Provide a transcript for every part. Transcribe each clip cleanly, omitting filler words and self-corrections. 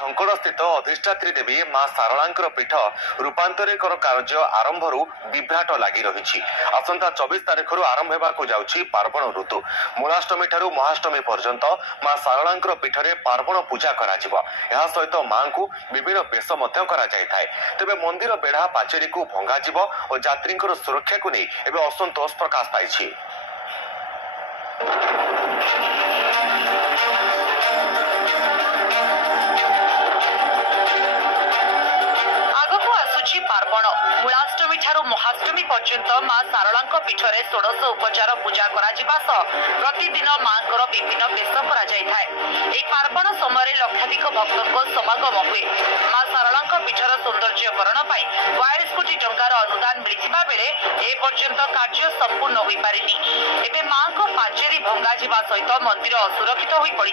ढंकड़स्थित अधिष्ठात्री देवी मां सारलांकर पीठ रूपांतरीकरण कार्य आरंभ विभ्राट लगी रही। आसंता 24 तारिख आरंभ होगा जाउछि पार्वण ऋतु। मूलाष्टमी ठारू महाष्टमी पर्यंत मां सारलांकर पीठ में पार्वण पूजा करा जिवो। एहा सहित मां को विभिन्न बेश मध्य करा जाय थाए। तेबे मंदिर बेढ़ा पाचेरी को भंगा जिवो और यात्रींकर सुरक्षा को नहीं एबे असंतोष प्रकाश पाइछि। पार्वण मूलाष्टमी ठारू महाष्टमी पर्यंत मां सारलांक पीठ में षोडश उपचार पूजा प्रतिदिन मांकर विभिन्न बेश कर पार्वण समय लक्षाधिक भक्तों समागम हुए। मां सारलांक पीठर सौंदर्यकरण 42 कोटी टंकार अनुदान मिलता बेले एपर्यंत कार्य संपूर्ण हो पारिनी। एबे मां को पाचेरी भंगा जिबा सहित मंदिर असुरक्षित हो पड़ी।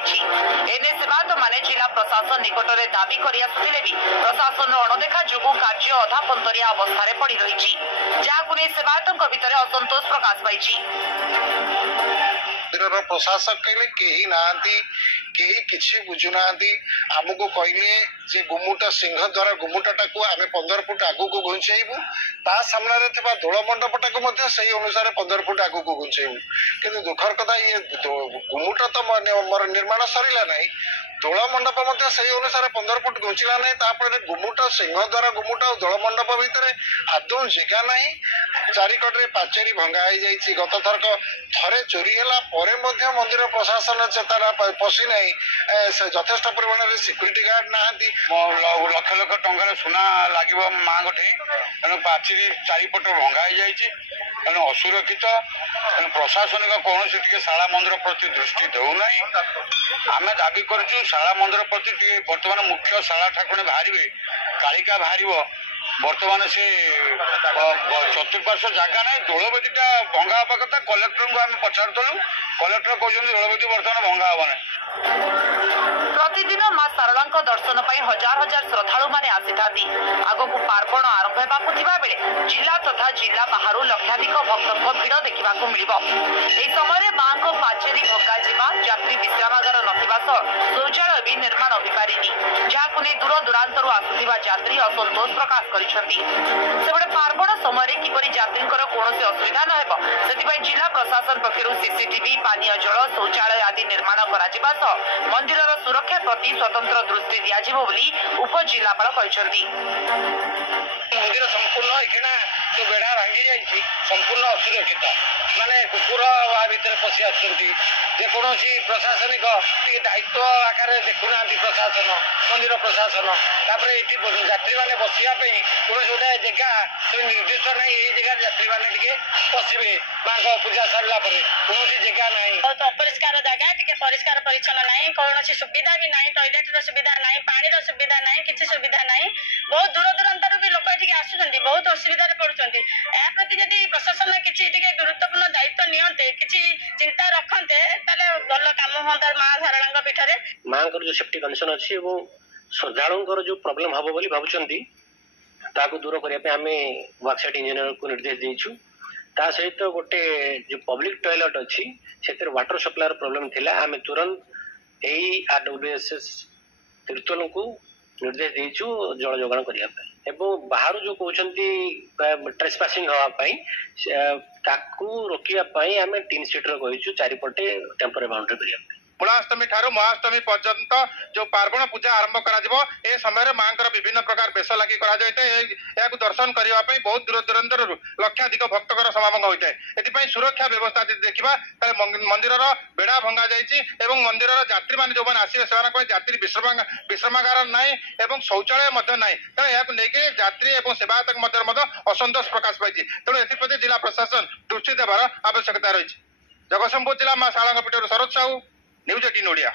एने सेवायत माने जिला प्रशासन निकट में दाबी कर आसुथिले भी प्रशासन अणदेखा जोगु कार्य अधा पंतरिया अवस्था पड़ रही, जहां नहीं सेवायतों भितर असंतोष प्रकाश पाई। प्रशासक कहले केही नांती केही किछि बुझुना आमको कहले जे गुमुटा सिंह द्वारा गुमुटाटा को आमे 15 फुट आगु को घुंचेइबु ता सामने रे थिबा दोळ मंडपटा को मध्ये सही अनुसार 15 फुट आगु को घुंचेइबु। किंतु दुखर कथा ये गुमुटा तो मोर निर्माण सरिला नाही, दोळ मंडप मध्ये सही अनुसार 15 फुट घुंचिला नाही। तापर गुमुटा सिंह द्वारा गुमुटा दोळ मंडप भितरे आदौ जगह नाही। चारिकट रे पाचेरी भंगा हो जाइछि। गत थरक थरे चोरी होला परे मध्ये मंदिर प्रशासन चेतना पसी नाही। यथेष्ट परिमाण में सिक्यूरीटी गार्ड नाहांती। लक्ष लक्ष टंकार सुना लगे माँ गोटे तेणु पाचेरी चारिपट भंगा हो जाइए। तेणु असुरक्षित तेणु प्रशासनिक कौन टी शाला मंदिर प्रति दृष्टि देना। आम दाबी करूँ शाला मंदिर प्रति बर्तमान मुख्य शाला ठाकुर बाहर कालिका बाहर बर्तमान से चतुर्पार्श्व जगह ना दोलवेदीटा भंगा हवा कथा। कलेक्टर को आम पचारूँ, कलेक्टर कहते दोलवेदी बर्तमान भंगा हवा ना। प्रतिदिन मां सारलांक दर्शन पर हजार हजार श्रद्धालु माने आसीथांती। आगकू पार्वण आरंभ हेबाकू थिबा बेले जिला तथा जिला बाहर लक्षाधिक भक्तों भिड़ देखा मिलिबो। एही समय मां को पाचेरी भंगा जिबा, यात्री विश्रामागार नथिबा सह शौचालय भी निर्माण हो पारिनी, जहां नहीं दूर दूरांतरु आसुथिबा यात्री असंतोष प्रकाश करिसेंती। सेबडे पार्वण समय किपरि यात्रींकर कोनोसी असुविधा न हेबो सेतिपई जिला प्रशासन पक्षरु सीसीटीवी, पानीय जल, शौचालय आदि निर्माण करा जिबा सह मंदिर सुरक्षा प्रति स्वतंत्र दृष्टि दियाजिबो बोली उपजिल्लापाल कहछंती। मंदिर संपूर्ण एखिना जो बेढ़ा भांगी जाइछि संपूर्ण असुरक्षित माने कुकुर भितर पशि आसुछंती। जेकोसी प्रशासनिक दायित्व आकार देखुना प्रशासन मंदिर प्रशासन। तापर ये यात्री मैंने बसवाई कौन गोटे जगह निर्दिष्ट ना यही जगह यात्री मैंने बसवे माँ पूजा सरला कौन जगह ना बहुत अपरिष्कार जगह टे परिष्कार परिच्छन ना कौन सुविधा भी ना टॉयलेट सुविधा ना पानी सुविधा ना किसी सुविधा ना। बहुत दूर दूरांतर भी लोक ये आसुँच बहुत असुविधा पड़ुंट। या प्रति जदि प्रशासन किसी गुरुत्वपूर्ण दायित्व नियंते किसी चिंता रखते भल कम हाँ माँ सारला पीठ में माँ जो सेफ्टी कंडीशन अच्छी श्रद्धालुंर जो प्रॉब्लम हम बोली भावुंट ताकू दूर करने आम वर्कसाइट इंजीनियर को निर्देश देचु। ता सहित गोटे जो पब्लिक टॉयलेट अच्छी से वाटर सप्लाई प्रॉब्लम थिला आम तुरंत यही RWSS तिर्तोल को निर्देश देचु जल जोगान करने। बाहर जो कहते ट्रेसपासिंग हाँपाई रोकने आम 3 सीटर कहीचु चारिपटे टेम्पररी बाउंड्री करने। मूलाष्टमी ठारू महाष्टमी पर्यंत जो पार्वण पूजा आरंभ कर समय माँ विभिन्न प्रकार बेश लगी कर दर्शन करने बहुत दूर दूरांतर लक्षाधिक भक्तर समागम होता है। सुरक्षा व्यवस्था देखा मंदिर बेड़ा भंगा जाइए। मंदिर यात्री मैंने जो मैंने आसवे से यात्री विश्रामागार ना शौचालय ना तेणु नहीं यात्री और सेवायत मध्य असंतोष प्रकाश पाई। तेणु एप्रति जिला प्रशासन दृष्टि देवार आवश्यकता रही। जगतसिंहपुर जिला मां सारलांक पीठ शरद साहू, न्यूज 18 ओडिया।